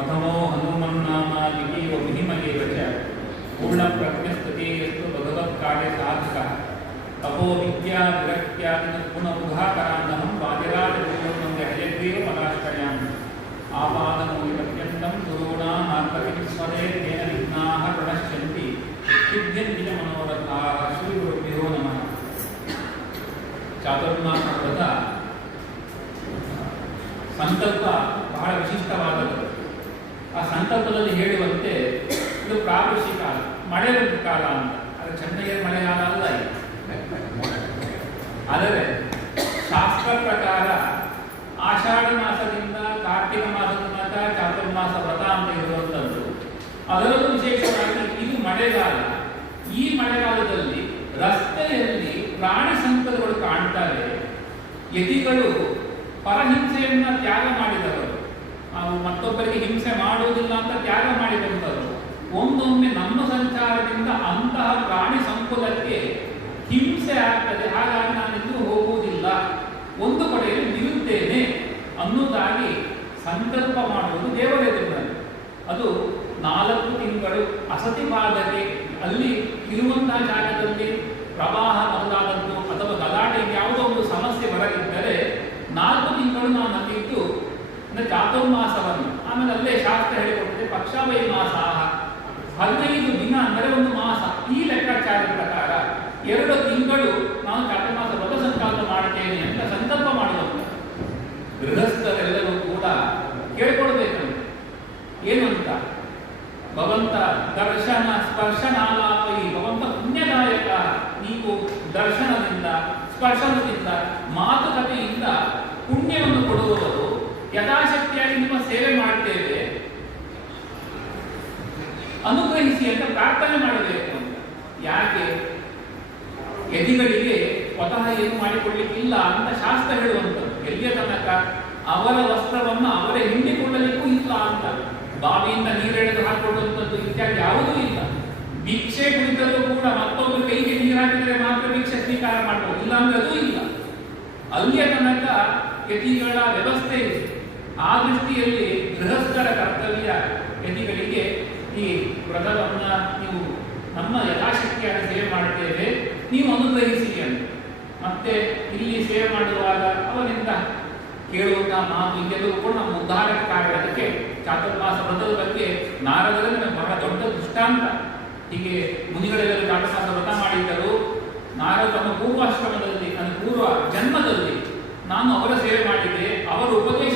प्रथमो हनुमन्नाम द्वितीयो महिमयेव च पूर्णप्रज्ञस्ततेस्तु भगवत्कार्यसाधकः तपो विद्या विरक्त्यादिगुणबुधाकरान्नहं वादिराजपूर्णं हयग्रीवपदाश्रयामि आपादमूलिपर्यन्तं गुरूणामार्तकिं स्मरे तेन विघ्नाः प्रणश्यन्ति सिद्ध्यन्ति च मनोरथाः। श्रीगुरुभ्यो नमः। ಚಾತುರ್ಮಾಸ ವ್ರತ ಸಂಕಲ್ಪ ಬಹಳ ವಿಶಿಷ್ಟವಾದದ್ದು. ಆ ಸಂಕಲ್ಪದಲ್ಲಿ ಹೇಳುವಂತೆ ಇದು ಪ್ರಾವೃಷಿ ಕಾಲ, ಮಳೆ ಕಾಲ ಅಂತ. ಅದು ಚೆನ್ನೈಯ ಮಳೆಗಾಲ ಅಲ್ಲ. ಆದರೆ ಶಾಸ್ತ್ರ ಪ್ರಕಾರ ಆಷಾಢ ಮಾಸದಿಂದ ಕಾರ್ತಿಕ ಮಾಸದ ತನಕ ಚಾತುರ್ಮಾಸ ವ್ರತ ಅಂತ ಇರುವಂಥದ್ದು. ಅದರಲ್ಲೂ ವಿಶೇಷವಾಗಿ ಇದು ಮಳೆಗಾಲ. ಈ ಮಳೆಗಾಲದಲ್ಲಿ ರಸ್ತೆಯಲ್ಲಿ ಪ್ರಾಣಿ ಸಂಕಟಗಳು ಕಾಣ್ತಾರೆ. ಯತಿಗಳು ಪರಹಿಂಸೆಯನ್ನ ತ್ಯಾಗ ಮಾಡಿದವರು, ನಾವು ಮತ್ತೊಬ್ಬರಿಗೆ ಹಿಂಸೆ ಮಾಡುವುದಿಲ್ಲ ಅಂತ ತ್ಯಾಗ ಮಾಡಿದಂಥವರು. ಒಂದೊಮ್ಮೆ ನಮ್ಮ ಸಂಚಾರದಿಂದ ಅಂತಹ ಪ್ರಾಣಿ ಸಂಕುಲಕ್ಕೆ ಹಿಂಸೆ ಆಗ್ತದೆ, ಹಾಗಾಗಿ ನಾನಿಂದು ಹೋಗುವುದಿಲ್ಲ, ಒಂದು ಕಡೆಯಲ್ಲಿ ನಿಲ್ಲುತ್ತೇನೆ ಅನ್ನೋದಾಗಿ ಸಂಕಲ್ಪ ಮಾಡುವುದು ದೇವರ ಎದುರಿನಲ್ಲಿ. ಅದು 4 ತಿಂಗಳು ಅಸತಿ ಬಾಧಗೆ ಅಲ್ಲಿ ಇರುವಂತಹ ಜಾಗದಲ್ಲಿ ಪ್ರವಾಹ ಮೊದಲಾದದ್ದು ಅಥವಾ ಗಲಾಟೆ ಯಾವುದೋ ಒಂದು ಸಮಸ್ಯೆ ಹೊರಗಿದ್ದರೆ 4 ತಿಂಗಳು ನಾನು ಅಲ್ಲಿದ್ದು ಚಾತುರ್ಮಾಸವನ್ನು, ಆಮೇಲೆ ಅಲ್ಲೇ ಶಾಸ್ತ್ರ ಹೇಳಿಕೊಟ್ಟಿದೆ ಪಕ್ಷಾವೈ ಮಾಸ 15 ದಿನ ಅಂದರೆ ಒಂದು ಮಾಸ. ಈ ಲೆಕ್ಕಾಚಾರದ ಪ್ರಕಾರ 2 ತಿಂಗಳು ನಾನು ಚಾತುರ್ಮಾಸ ವ್ರತ ಸಂಕಲ್ಪ ಮಾಡುತ್ತೇನೆ ಅಂತ ಸಂಕಲ್ಪ ಮಾಡುವಂತ ಗೃಹಸ್ಥರೆಲ್ಲರೂ ಕೂಡ ಕೇಳ್ಕೊಳ್ಬೇಕಂತೆ. ಏನಂತ? ಭಗವಂತ ದರ್ಶನ ಸ್ಪರ್ಶನಾಲಾಪೈ, ಭಗವಂತ ಪುಣ್ಯದಾಯಕ, ನೀವು ದರ್ಶನದಿಂದ ಸ್ಪರ್ಶನದಿಂದ ಮಾತುಕತೆಯಿಂದ ಪುಣ್ಯವನ್ನು ಕೊಡುವವರು, ಯಥಾಶಕ್ತಿಯಾಗಿ ನಿಮ್ಮ ಸೇವೆ ಮಾಡ್ತೇವೆ, ಅನುಗ್ರಹಿಸಿ ಅಂತ ಪ್ರಾರ್ಥನೆ ಮಾಡಬೇಕು ಅಂತ. ಯಾಕೆ? ಯತಿಗಳಿಗೆ ಸ್ವತಃ ಏನು ಮಾಡಿಕೊಳ್ಳಿಕ್ಕಿಲ್ಲ ಅಂತ ಶಾಸ್ತ್ರ ಹೇಳುವಂಥದ್ದು. ಎಲ್ಲಿಯ ತನಕ ಅವರ ವಸ್ತ್ರವನ್ನು ಅವರೇ ಹಿಂಡಿಕೊಳ್ಳಲಿಕ್ಕೂ ಇಲ್ಲ ಅಂತ. ಬಾವಿಯಿಂದ ನೀರೆಳೆದು ಹಾಕೊಳ್ಳುವಂಥದ್ದು ಇತ್ಯಾದಿ ಯಾವುದೂ ಇಲ್ಲ. ಭಿಕ್ಷೆ ಕುರಿತಲ್ಲೂ ಕೂಡ ಮತ್ತೊಬ್ಬರು ಕೈಗೆ ನೀರು ಹಾಕಿದರೆ ಮಾತ್ರ ಭಿಕ್ಷೆ ಸ್ವೀಕಾರ ಮಾಡಬಹುದು, ಇಲ್ಲ ಅಂದ್ರೆ ಅದು ಇಲ್ಲ. ಅಲ್ಲಿಯ ತನಕ ಯತಿಗಳ ವ್ಯವಸ್ಥೆ ಇದೆ. ಆ ದೃಷ್ಟಿಯಲ್ಲಿ ಗೃಹಸ್ಥರ ಕರ್ತವ್ಯ ಯತಿಗಳಿಗೆ ಈ ವ್ರತವನ್ನ ನೀವು ನಮ್ಮ ಯಥಾಶಕ್ತಿಯಾಗಿ ಸೇವೆ ಮಾಡುತ್ತೇವೆ, ನೀವು ಅನುಗ್ರಹಿಸಿ ಅಂತ. ಮತ್ತೆ ಇಲ್ಲಿ ಸೇವೆ ಮಾಡುವಾಗ ಅವರಿಂದ ಕೇಳುವಂತಹ ಮಾತು ಇದೆಲ್ಲವೂ ಕೂಡ ನಮ್ಮ ಉದ್ಧಾರಕ್ಕೆ ಕಾರಣ. ಅದಕ್ಕೆ ಚಾತುರ್ಮಾಸ ವ್ರತದ ಬಗ್ಗೆ ನಾರದರಲ್ಲಿ ನಮಗೆ ಬಹಳ ದೊಡ್ಡ ದೃಷ್ಟಾಂತ. ಹೀಗೆ ಮುನಿಗಳೆಲ್ಲರೂ ಚಾತುರ್ಮಾಸ ವ್ರತ ಮಾಡಿದ್ದರು. ನಾರದ ತಮ್ಮ ಪೂರ್ವಾಶ್ರಮದಲ್ಲಿ, ನನ್ನ ಪೂರ್ವ ಜನ್ಮದಲ್ಲಿ ನಾನು ಅವರ ಸೇವೆ ಮಾಡಿದ್ದೆ, ಅವರ ಉಪದೇಶ